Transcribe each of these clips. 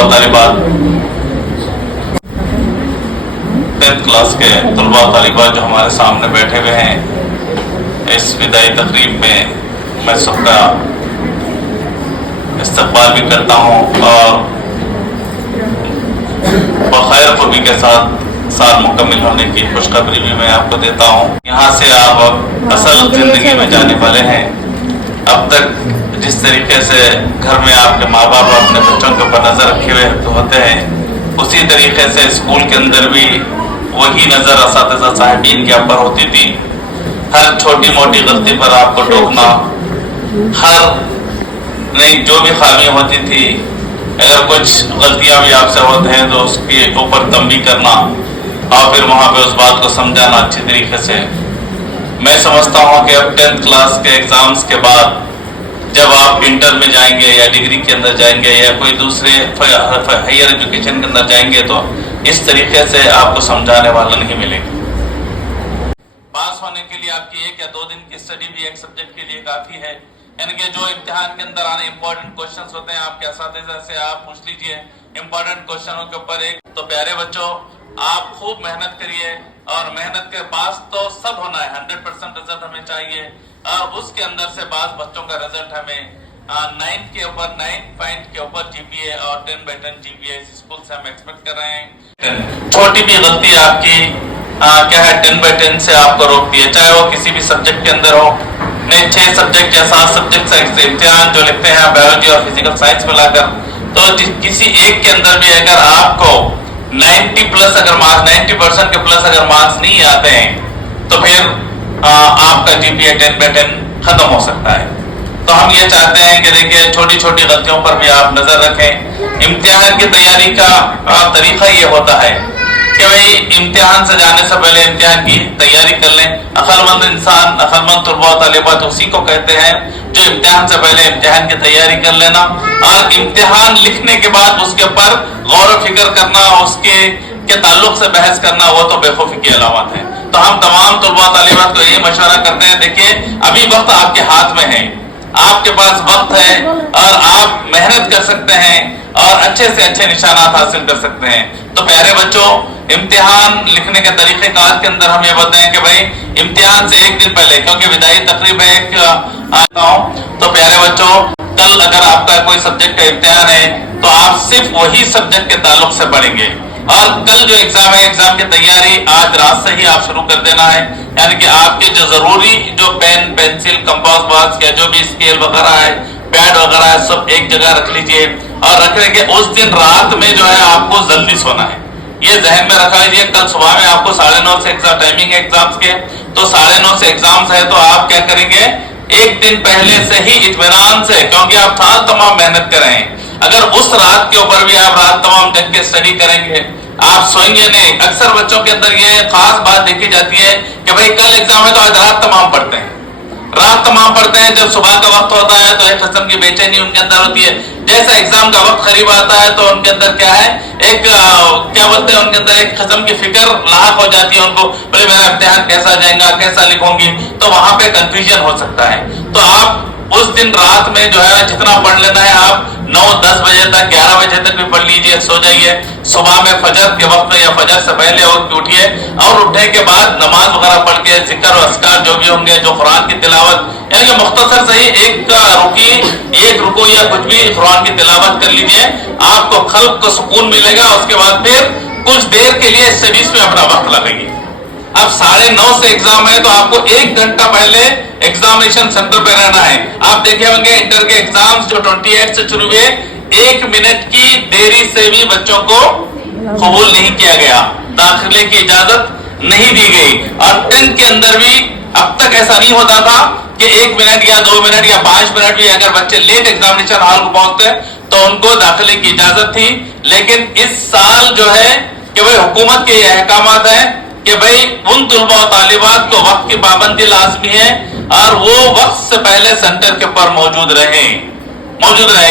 तलबा और तालिबात, 10th class के तलबा और तालिबात जो हमारे सामने बैठे हुए हैं, इस विदाई तकरीब में मैं सबका इस्तकबाल भी करता हूँ और बखैर खुबी के साथ साल मुकम्मिल होने की खुशखबरी भी मैं आपको देता हूँ। यहाँ से आप अब असल जिंदगी में जाने वाले हैं। अब तक जिस तरीके से घर में आपके माँ बाप अपने बच्चों के ऊपर नजर रखे हुए होते हैं, उसी तरीके से स्कूल के अंदर भी वही नजर असातिज़ा साहिबीन के ऊपर होती थी। हर छोटी मोटी गलती पर आपको टोकना, हर नहीं जो भी खामी होती थी, अगर कुछ गलतियां भी आपसे होते हैं तो उसके ऊपर तंबीह करना और फिर वहां पे उस बात को समझाना अच्छी तरीके से। मैं समझता हूं कि अब 10th क्लास के एग्जाम्स के बाद जब आप इंटर में जाएंगे या डिग्री के अंदर जाएंगे या कोई दूसरे हायर एजुकेशन के अंदर जाएंगे तो इस तरीके से आपको समझाने वाला नहीं मिलेगा। पास होने के लिए आपकी 1 या 2 दिन की स्टडी भी एक सब्जेक्ट के लिए काफी है। यानी कि जो इम्तिहान के अंदर आने इंपॉर्टेंट क्वेश्चंस होते हैं, आपके असातिज़ा से आप पूछ लीजिए इंपॉर्टेंट क्वेश्चनों के ऊपर एक। तो प्यारे बच्चों, आप खूब मेहनत करिए और मेहनत के पास तो सब होना है, 100% रिजल्ट हमें चाहिए और उसके अंदर से बात बच्चों का रिजल्ट हमें 9 के ऊपर 9 पॉइंट के ऊपर जीपीए और 10/10 जीपीए इस स्कूल से हम एक्सपेक्ट कर रहे हैं। छोटी भी गलती आपकी क्या है 10/10 से आपको रोकती है, चाहे वो किसी भी सब्जेक्ट के अंदर हो। 6 सब्जेक्ट या 7 सब्जेक्ट से इम्तिहान जो लिखते हैं बायोलॉजी और फिजिकल साइंस मिलाकर, तो किसी एक के अंदर भी अगर आपको 90% के प्लस अगर मार्क्स नहीं आते हैं तो फिर आपका जीपीए 10/10 खत्म हो सकता है। तो हम ये चाहते हैं कि देखिए छोटी छोटी गलतियों पर भी आप नजर रखें। इम्तिहान की तैयारी का तरीका ये होता है कि भाई इम्तिहान से जाने से पहले इम्तिहान की तैयारी कर लें। अक्लमंद इंसान, अक्लमंद तलबा तालिबात उसी को कहते हैं जो इम्तिहान से पहले इम्तिहान की तैयारी कर लेना और इम्तिहान लिखने के बाद उसके ऊपर गौर फिक्र करना, उसके ताल्लुक से बहस करना, वो तो बेखौफी की अलामत है। तो हम तमाम तलबा तालिबात को ये मशवरा करते हैं, देखिए अभी वक्त आपके हाथ में है, आपके पास वक्त है और आप मेहनत कर सकते हैं और अच्छे से अच्छे निशानात हासिल कर सकते हैं। तो प्यारे बच्चों, इम्तिहान लिखने के तरीक़ेकार के अंदर हम ये बताएं कि भाई इम्तिहान से 1 दिन पहले, क्योंकि विदाई तकरीब एक आता हूं, तो प्यारे बच्चों कल अगर आपका कोई सब्जेक्ट का इम्तिहान है तो आप सिर्फ वही सब्जेक्ट के ताल्लुक से पढ़ेंगे और कल जो एग्जाम है, एग्जाम की तैयारी आज रात से ही आप शुरू कर देना है। यानी कि आपके जो जरूरी जो पेन, पेंसिल, कंपास बॉक्स या जो भी स्केल वगैरह है, पैड वगैरह है, सब एक जगह रख लीजिए और रखने के उस दिन रात में जो है आपको जल्दी सोना है, ये जहन में रखा लीजिए। कल सुबह में आपको 9:30 से एग्जाम टाइमिंग है एग्जाम्स के, तो 9:30 से एग्जाम्स है तो आप क्या करेंगे, 1 दिन पहले से ही इत्मीनान से, क्योंकि आप साल तमाम मेहनत कर रहे हैं, अगर उस रात के ऊपर भी आप रात तमाम जग के स्टडी करेंगे, आप सोएंगे नहीं। अक्सर बच्चों के अंदर ये खास बात देखी जाती है कि भाई कल एग्जाम है तो आज रात तमाम पढ़ते हैं, रात तमाम पढ़ते हैं। जब सुबह का वक्त होता है तो एक किस्म की बेचैनी उनके अंदर होती है। जैसा एग्जाम का वक्त करीब आता है तो उनके अंदर क्या है, एक क्या बोलते हैं, उनके अंदर एक किस्म की फिक्र लाक हो जाती है उनको, बोले मेरा इम्तिहान कैसा जाएगा, कैसा लिखूंगी, तो वहां पे कंफ्यूजन हो सकता है। तो आप उस दिन रात में जो है जितना पढ़ लेना है, आप 9-10 बजे तक, 11 बजे तक भी पढ़ लीजिए, सो जाइए। सुबह में फजर के वक्त या फजर से पहले उठिए और उठने के बाद नमाज वगैरह पढ़ के जिक्र और अस्कार जो भी होंगे, जो कुरान की तिलावत, यानी मुख्तसर से ही एक रुकू या कुछ भी कुरान की तिलावत कर लीजिए, आपको खल्क को सुकून मिलेगा। उसके बाद फिर कुछ देर के लिए स्टडीज में अपना वक्त लगाइए। अब 9:30 से एग्जाम है तो आपको 1 घंटा पहले एग्जामिनेशन सेंटर पे रहना है। आप देखे होंगे इंटर के एग्जाम्स जो 28 से शुरू हुए, 1 मिनट की देरी से भी बच्चों को कबूल नहीं किया गया, दाखिले की इजाजत नहीं दी गई। और 10th के अंदर भी अब तक ऐसा नहीं होता था कि 1 मिनट या 2 मिनट या 5 मिनट भी अगर बच्चे लेट एग्जामिनेशन हॉल को पहुंचते तो उनको दाखिले की इजाजत थी। लेकिन इस साल जो है कि भाई हुकूमत के ये अहकामात है कि भाई उन तलबा और तालिबात को वक्त की पाबंदी लाजमी है और वो वक्त से पहले सेंटर के ऊपर मौजूद रहे।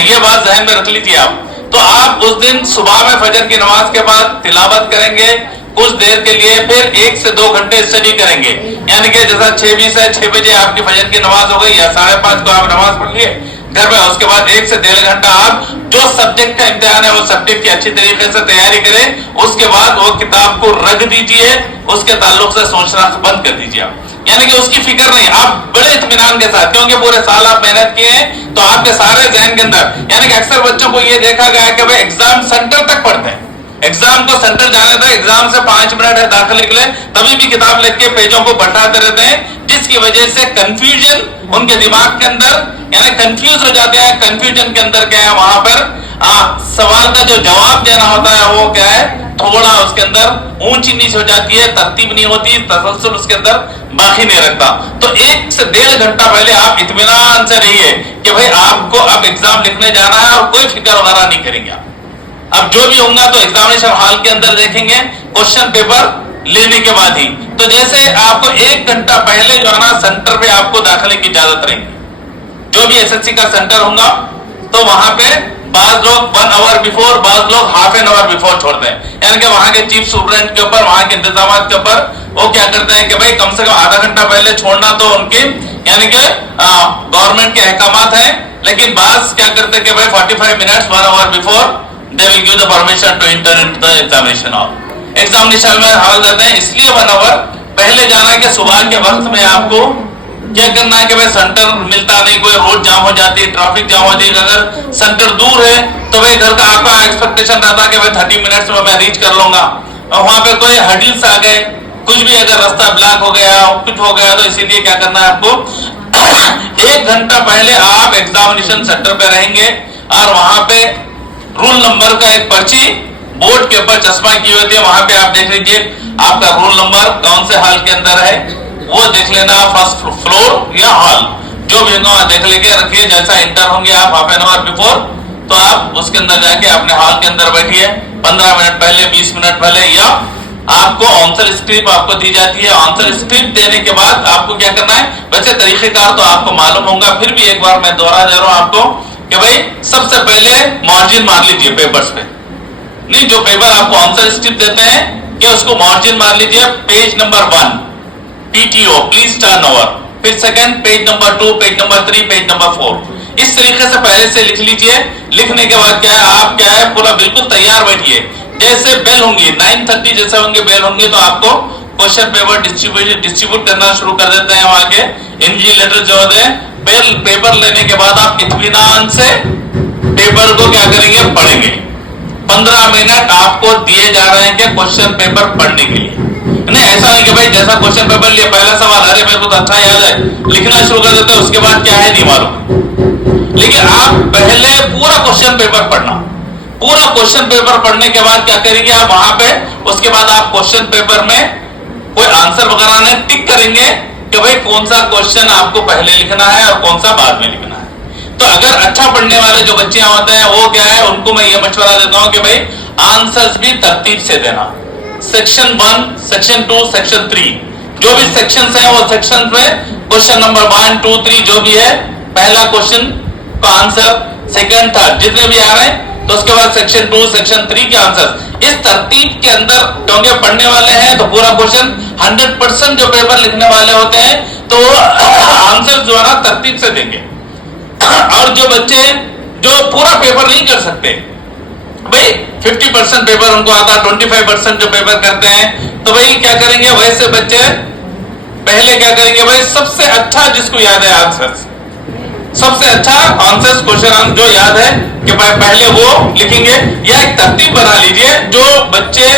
ये बात जहन में रख लीजिए आप। तो आप उस दिन सुबह में फजर की नमाज के बाद तिलावत करेंगे कुछ देर के लिए, फिर 1 से 2 घंटे स्टडी करेंगे। यानी कि जैसा 6:20 है, 6 बजे आपकी फजर की नमाज हो गई या 5:30 को आप नमाज पढ़ लिए, घर में। उसके बाद 1 से 1.5 घंटा आप जो सब्जेक्ट का इम्तिहान है वो सब्जेक्ट की अच्छी तरीके से तैयारी करें। उसके बाद वो किताब को रख दीजिए, उसके ताल्लुक से सोचना बंद कर दीजिए आप, यानी कि उसकी फिक्र नहीं, आप बड़े इत्मीनान के साथ, क्योंकि पूरे साल आप मेहनत किए हैं तो आपके सारे जहन के अंदर, यानी कि अक्सर बच्चों को ये देखा गया है कि भाई एग्जाम सेंटर तक पढ़ते हैं, एग्जाम को सेंटर जाने तक, एग्जाम से 5 मिनट है दाखिले के लिए तभी भी किताब लेके पेजों को बढ़ाते रहते हैं, जिसकी वजह से कंफ्यूजन उनके दिमाग के अंदर, यानी कंफ्यूज हो जाते हैं। कंफ्यूजन के अंदर क्या है, वहां पर सवाल का जो जवाब देना होता है वो क्या है, थोड़ा उसके अंदर ऊंची नीच हो जाती है, तरतीब नहीं होती, तसलसल उसके अंदर बाकी नहीं रखता। तो 1 से 1.5 घंटा पहले आप इत्मीनान से रहिए कि भाई आपको अब एग्जाम लिखने जाना है और कोई फिक्र वगैरह नहीं करेंगे आप। अब जो भी होगा तो एग्जामिनेशन हॉल के अंदर देखेंगे, क्वेश्चन पेपर लेने के बाद ही। तो जैसे आपको 1 घंटा पहले जो है ना सेंटर पे आपको दाखिले की इजाजत रहेगी। जो भी एसएससी का सेंटर होगा तो वहां पे बाज लोग 1 आवर बिफोर, बाज लोग हाफ एन आवर बिफोर छोड़ते हैं, यानी कि वहां के चीफ सुपरिटेंडेंट के ऊपर, वहां के इंतजाम के ऊपर वो क्या करते हैं कि भाई कम से कम आधा घंटा पहले छोड़ना तो उनके, यानी कि गवर्नमेंट के अहकामात हैं, लेकिन बाज क्या करते हैं कि भाई 45 minutes 1 hour before they will give the permission to enter into the examination hall। Examination में हाल देते हैं, इसलिए 1 आवर पहले जाना कि सुबह के वक्त में आपको क्या करना है कि भाई सेंटर मिलता नहीं, कोई रोड जाम हो जाती है, ट्रैफिक जाम हो जाती है, अगर सेंटर दूर है तो भाई घर का आपका एक्सपेक्टेशन रहता है कि भाई 30 मिनट्स में मैं रीच कर लूंगा, और वहां पे कोई हर्डल्स आ गए, कुछ भी अगर रास्ता ब्लॉक हो गया, कुछ हो गया, तो इसीलिए क्या करना है आपको 1 घंटा पहले आप एग्जामिनेशन सेंटर पे रहेंगे, और वहां पे रूल नंबर का एक पर्ची बोर्ड के ऊपर चश्मा की होती है, वहां पे आप देख लीजिए आपका रोल नंबर कौन से हॉल के अंदर है, वो देख लेना, फर्स्ट फ्लोर या हॉल जो भी होगा देख लेके रखिए। जैसा इंटर होंगे आप हाफ एन आवर बिफोर, तो आप उसके अंदर जाके अपने हॉल के अंदर बैठिए 15 मिनट पहले, 20 मिनट पहले, या आपको आंसर स्क्रिप्ट आपको दी जाती है। आंसर स्क्रिप्ट देने के बाद आपको क्या करना है, वैसे तरीकेकार तो आपको मालूम होगा, फिर भी एक बार मैं दोहरा दे रहा हूं आपको कि भाई सबसे पहले मार्जिन मार लीजिए पेपर्स पे, नहीं जो पेपर आपको आंसर स्क्रिप्ट देते हैं कि उसको मार्जिन मार लीजिए, page number 1 PTO please turn over, फिर second page number 2, page number 3, page number 4, इस तरीके से पहले से लिख लीजिए। लिखने के बाद क्या है, आप क्या है पूरा बिल्कुल तैयार बैठिए, जैसे बेल होंगी 9:30 जैसे होंगे बेल होंगे तो आपको क्वेश्चन पेपर डिस्ट्रीब्यूट करना शुरू कर देते हैं। वहां के इन्विजिलेटर जो होते हैं, पेपर लेने के बाद आप इत्मीनान से पेपर को क्या करेंगे, पढ़ेंगे। 15 मिनट आपको दिए जा रहे हैं कि क्वेश्चन पेपर पढ़ने के लिए, नहीं ऐसा नहीं कि भाई जैसा क्वेश्चन पेपर लिया पहला सवाल अरे मेरे को तो अच्छा याद है, लिखना शुरू कर देते हैं, उसके बाद क्या है नहीं मालूम। लेकिन आप पहले पूरा क्वेश्चन पेपर पढ़ना, पूरा क्वेश्चन पेपर पढ़ने के बाद क्या करेंगे आप वहां पे, उसके बाद आप क्वेश्चन पेपर में कोई आंसर वगैरह नहीं टिक करेंगे कि भाई कौन सा क्वेश्चन आपको पहले लिखना है और कौन सा बाद में लिखना है। तो अगर अच्छा पढ़ने वाले जो बच्चे होते हैं वो क्या है, उनको मैं ये मशवरा देता हूं कि भाई आंसर्स भी तरतीब से देना, सेक्शन 1, सेक्शन 2, सेक्शन 3, जो भी सेक्शंस हैं वो सेक्शन में क्वेश्चन नंबर 1, 2, 3 जो भी है, पहला क्वेश्चन का आंसर, सेकंड, थर्ड जितने भी आ रहे हैं, तो उसके बाद सेक्शन 2, सेक्शन 3 के आंसर इस तरतीब के अंदर, क्योंकि पढ़ने वाले हैं तो पूरा क्वेश्चन 100% जो पेपर लिखने वाले होते हैं तो आंसर जो है ना तरतीब से देंगे। और जो बच्चे जो पूरा पेपर नहीं कर सकते, भाई 50% पेपर उनको आता, 25% जो पेपर करते हैं, तो भाई क्या करेंगे, वैसे बच्चे पहले क्या करेंगे, भाई सबसे अच्छा जिसको याद है आंसर, सबसे अच्छा आंसर क्वेश्चन जो याद है कि भाई पहले वो लिखेंगे, या एक तरतीब बना लीजिए जो बच्चे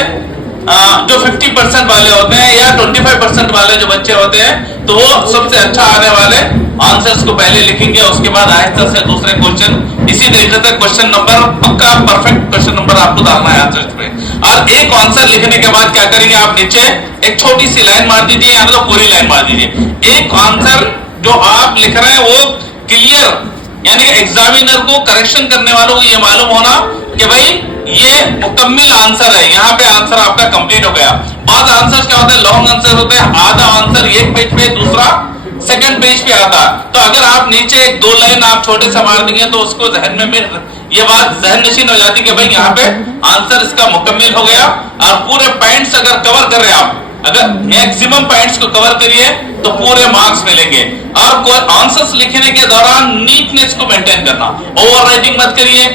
जो 50% वाले होते हैं या 25% वाले जो बच्चे होते हैं, तो वो सबसे अच्छा आने वाले आंसर्स को पहले लिखेंगे, उसके बाद आहिस्ता से दूसरे क्वेश्चन, इसी तरीके से क्वेश्चन नंबर पक्का परफेक्ट क्वेश्चन नंबर आपको डालना है आंसर पे। और एक आंसर लिखने के बाद क्या करेंगे, आप नीचे एक छोटी सी लाइन मार दीजिए या तो पूरी लाइन मार दीजिए। एक आंसर जो आप लिख रहे हैं वो क्लियर, यानी कि एग्जामिनर को करेक्शन करने वालों को ये मालूम होना कि भाई ये मुकम्मिल आंसर है, यहाँ पे आंसर आपका कंप्लीट हो गया। बाद आंसर क्या होते हैं, लॉन्ग आंसर होते हैं, आधा आंसर एक पेज पे, दूसरा सेकंड पेज पे आता। तो अगर आप नीचे 2 लाइन आप छोटे से मार देंगे तो उसको जहन में ये बात जहन नशीन हो जाती कि भाई यहाँ पे आंसर इसका मुकम्मिल हो गया। और पूरे पॉइंट्स अगर कवर कर रहे हैं आप, अगर मैक्सिमम पॉइंट्स को कवर करिए तो पूरे मार्क्स मिलेंगे। और कोई आंसर्स लिखने के दौरान नीटनेस को मेंटेन करना, ओवर राइटिंग मत करिए।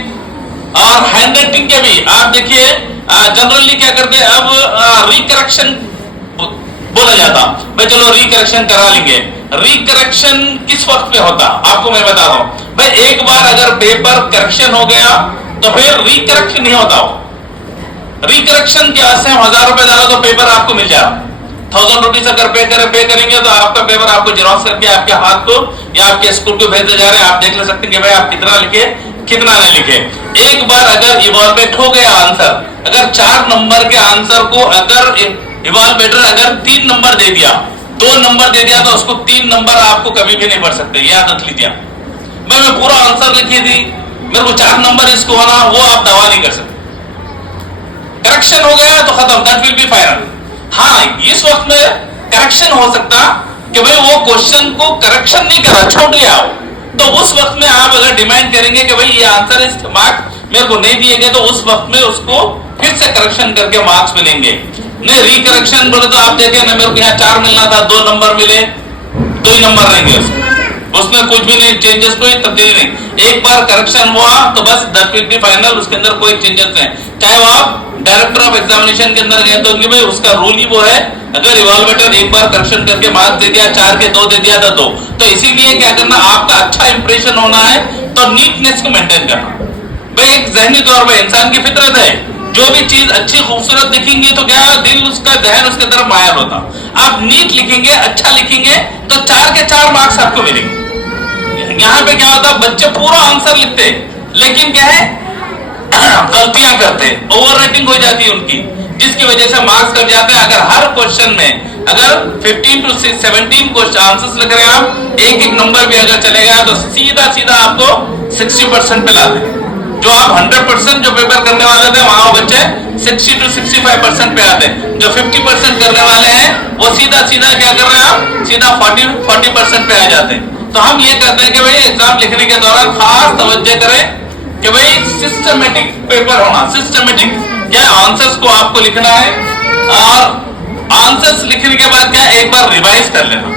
और हैंड राइटिंग के भी आप देखिए, जनरली क्या करते हैं, अब रिकरेक्शन बोला जाता, भाई चलो रिकरेक्शन करा लेंगे। रिकरेक्शन किस वक्त पे होता, आपको मैं बता रहा हूं भाई, एक बार अगर पेपर करेक्शन हो गया तो फिर रिकरेक्शन नहीं होता। रिकरेक्शन के वास्ते हम 1000 रुपए डालो तो पेपर आपको मिल जाए। 1000 रुपीज अगर पे करेंगे तो आपका पेपर आपको जेरॉक्स करके आपके हाथ को या आपके स्कूल को भेजते जा रहे हैं, आप देख ले सकते हैं कि भाई आप कितना लिखे कितना नहीं लिखे। एक बार अगर इवॉल्वेट हो गया आंसर, अगर 4 नंबर के आंसर को अगर इवॉल्वेटर अगर 3 नंबर दे दिया, 2 नंबर दे दिया, तो उसको 3 नंबर आपको कभी भी नहीं पढ़ सकते, ये आदत लीजिए। मैं पूरा आंसर लिखी थी, मेरे को 4 नंबर इसको होना, वो आप दावा नहीं कर सकते। करेक्शन हो गया तो खत्म, दैट विल बी फाइनल। हाँ, इस वक्त में करेक्शन हो सकता कि भाई वो क्वेश्चन को करेक्शन नहीं करा, छोड़ लिया, तो उस वक्त में आप अगर डिमांड करेंगे कि भाई ये आंसर इस मार्क्स मेरे को नहीं दिए गए, तो उस वक्त में उसको फिर से करेक्शन करके मार्क्स मिलेंगे। नहीं रिकरेक्शन बोले तो आप देखें ना, मेरे को यहाँ 4 मिलना था, 2 नंबर मिले, 2 ही नंबर रहेंगे उसमें कुछ भी नहीं, चेंजेस कोई तब्दीली नहीं। एक बार करेक्शन हुआ तो बस दैट विल बी फाइनल, उसके अंदर कोई चेंजेस नहीं। चाहे वो आप डायरेक्टर ऑफ एग्जामिनेशन के अंदर गए तो भाई उसका रूल ही वो है, अगर इवॉल्वेटर एक बार करेक्शन करके मार्क्स दे दिया, 4 के 2 दे दिया था 2, तो इसीलिए क्या करना, आपका अच्छा इंप्रेशन होना है तो नीटनेस को मेंटेन करना। भाई एक जहनी तौर पर इंसान की फितरत है, जो भी चीज अच्छी खूबसूरत दिखेंगी तो क्या दिल उसका जहन उसके तरफ मायल होता। आप नीट लिखेंगे, अच्छा लिखेंगे तो 4 के 4 मार्क्स आपको मिलेंगे। यहाँ पे क्या होता, बच्चे पूरा आंसर लिखते लेकिन क्या है गलतियां करते, ओवर राइटिंग हो जाती है उनकी, जिसकी वजह से मार्क्स कट जाते हैं। अगर हर क्वेश्चन में अगर 15 to 17 क्वेश्चन आंसर्स लिख रहे हैं आप, एक नंबर भी अगर चलेगा तो सीधा सीधा आपको 60% पे लाते हैं। जो आप 100% जो पेपर करने वाले थे वहां बच्चे 60 to 65% पे आते हैं। जो 50% करने वाले हैं वो सीधा सीधा क्या कर रहे हैं, आप सीधा 40% पे आ जाते हैं। तो हम ये कहते हैं कि भाई एग्जाम लिखने के दौरान खास तवज्जो करें कि भाई सिस्टमेटिक पेपर होना। सिस्टमेटिक क्या, आंसर्स को आपको लिखना है और आंसर्स लिखने के बाद क्या, एक बार रिवाइज कर लेना,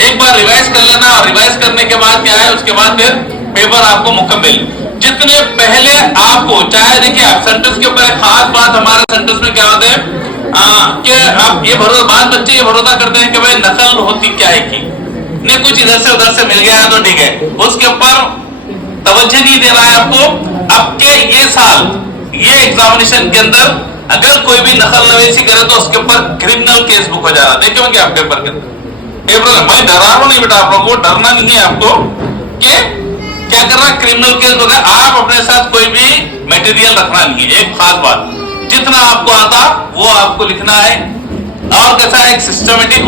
एक बार रिवाइज कर लेना, और रिवाइज करने के बाद क्या है, उसके बाद फिर पेपर आपको मुकम्मल। जितने पहले आपको, चाहे देखिए आप सेंटेंस के ऊपर एक खास बात, हमारे सेंटेंस में क्या होता है कि आप ये भरोसा, बात बच्चे ये भरोसा करते हैं कि भाई नकल होती क्या है की नहीं, कुछ इधर से उधर से मिल गया तो ठीक है, उसके ऊपर तवज्जो नहीं देना है आपको। आपके ये साल ये एग्जामिनेशन के अंदर अगर कोई भी नकल नवेसी करे तो उसके ऊपर क्रिमिनल केस बुक हो जा रहा है। देखे होंगे आप पेपर के अंदर, पेपर मैं डरा रहा हूं नहीं बेटा, आप लोगों को डरना नहीं है आपको कि क्या करना, क्रिमिनल केस होगा। आप अपने साथ कोई भी मटेरियल रखना नहीं है। एक खास बात, जितना आपको आता वो आपको लिखना है, और कैसा एक सिस्टमेटिक